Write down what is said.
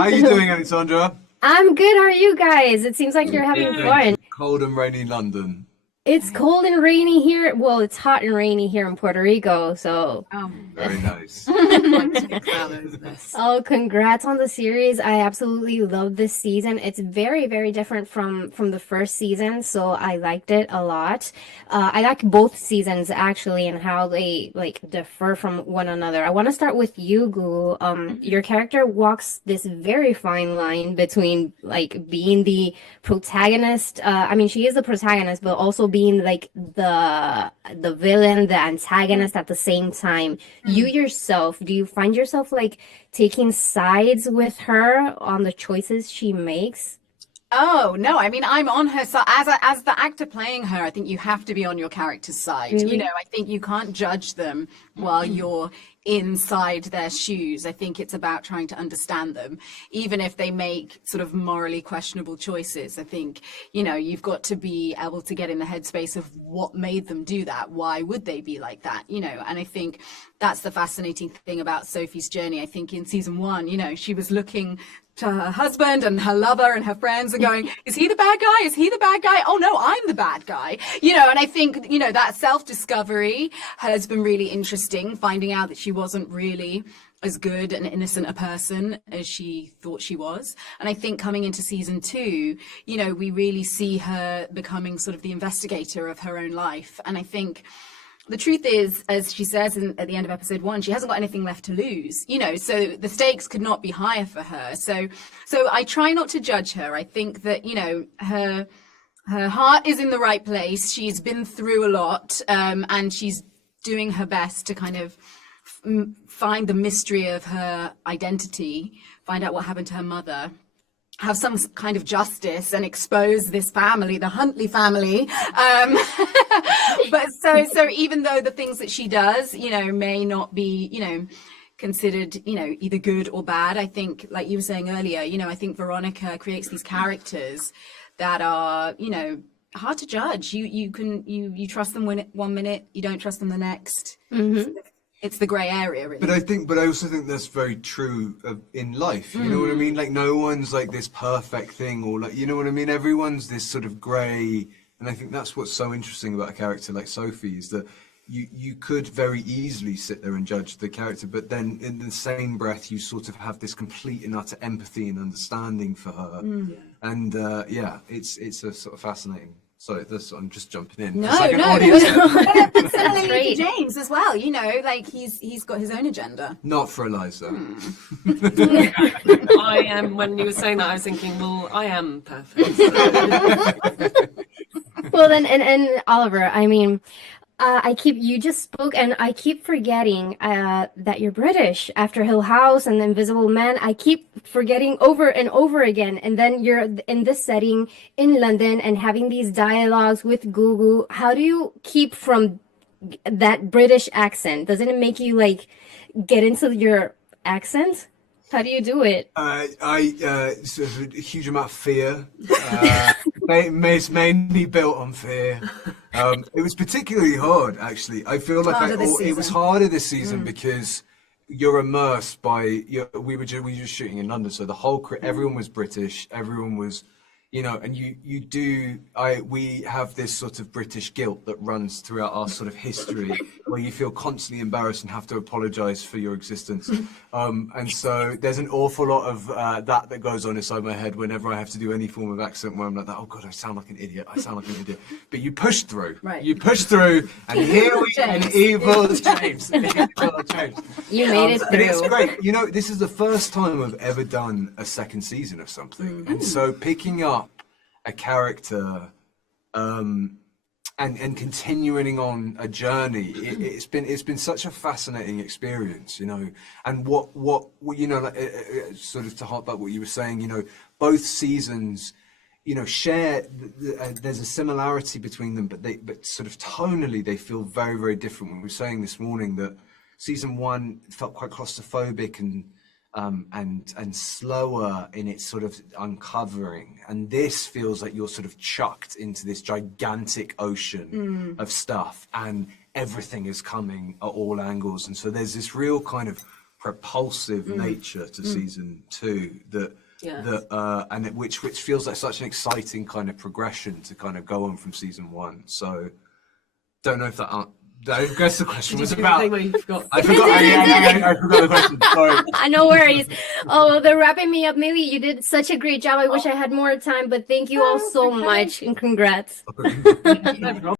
How are you doing, Alexandra? I'm good. How are you guys? It seems like you're having Good, thank fun. you. Cold and rainy London. It's cold and rainy here. Well, it's hot and rainy here in Puerto Rico. So, Very nice. Quite a big fan of this. oh, congrats on the series. I absolutely love this season. It's very, very different from the first season, so I liked it a lot. I like both seasons actually and how they like differ from one another. I want to start with you, Gugu. Your character walks this very fine line between like being the protagonist. I mean, she is the protagonist, but also being like the villain, the antagonist at the same time. You yourself, do you find yourself like taking sides with her on the choices she makes? Oh no, I mean I'm on her side as the actor playing her. I think you have to be on your character's side. You Really? know, I think you can't judge them while you're inside their shoes. I think it's about trying to understand them, even if they make sort of morally questionable choices. I think, you know, you've got to be able to get in the headspace of what made them do that. Why would they be like that? You know, and I think that's the fascinating thing about Sophie's journey. I think in season one, you know, she was looking to her husband and her lover and her friends are going, is he the bad guy? Is he the bad guy? Oh no, I'm the bad guy. You know, and I think, you know, that self-discovery has been really interesting, finding out that she wasn't really as good and innocent a person as she thought she was. And I think coming into season two, you know, we really see her becoming sort of the investigator of her own life. And I think the truth is, as she says at the end of episode one, she hasn't got anything left to lose, you know, so the stakes could not be higher for her. So I try not to judge her. I think that, you know, her heart is in the right place. She's been through a lot, and she's doing her best to kind of find the mystery of her identity, find out what happened to her mother, have some kind of justice and expose this family, the Huntley family. But so even though the things that she does, you know, may not be, you know, considered, you know, either good or bad, I think, like you were saying earlier, you know, I think Veronica creates these characters that are, you know, hard to judge. You trust them when one minute, you don't trust them the next. It's the grey area, really. But I also think that's very true in life. You know what I mean? Like no one's like this perfect thing, or like, you know what I mean? Everyone's this sort of grey, and I think that's what's so interesting about a character like Sophie is that you could very easily sit there and judge the character, but then in the same breath you sort of have this complete and utter empathy and understanding for her. And yeah, it's a sort of fascinating. Sorry, I'm just jumping in. No, It's like an no, audience. but similarly great. to James as well. You know, like he's got his own agenda. Not for Eliza. I am, when you were saying that, I was thinking, well, I am perfect. Well, then, and Oliver, I mean, you just spoke, and I keep forgetting that you're British after Hill House and The Invisible Man. I keep forgetting over and over again. And then you're in this setting in London and having these dialogues with Gugu. How do you keep from that British accent? Doesn't it make you like get into your accent? How do you do it? Sort of a huge amount of fear. It's mainly built on fear. It was particularly hard, actually. I feel like it was harder this season because you're immersed by. We were just shooting in London, so the whole everyone was British. Everyone was, you know, and we have this sort of British guilt that runs throughout our sort of history, where you feel constantly embarrassed and have to apologise for your existence. And so there's an awful lot of that goes on inside my head whenever I have to do any form of accent where I'm like, oh God, I sound like an idiot. But you push through. Right. You push through, and here we are, an evil James. Evil James. You made it And it's through. great. You know, this is the first time I've ever done a second season of something. And so picking up a character and continuing on a journey, it's been such a fascinating experience, you know. And what you know, like, sort of to harp back what you were saying, you know, both seasons, you know, share there's a similarity between them, but sort of tonally they feel very, very different. We were saying this morning that season one felt quite claustrophobic and slower in its sort of uncovering, and this feels like you're sort of chucked into this gigantic ocean of stuff, and everything is coming at all angles, and so there's this real kind of propulsive nature to season 2 that Yes. and which feels like such an exciting kind of progression to kind of go on from season 1. So don't know if that I guess the question was about. I forgot. I forgot the question. Sorry. No worries. Oh, well, they're wrapping me up. Millie, you did such a great job. I wish I had more time, but thank you all so much and congrats. No problem.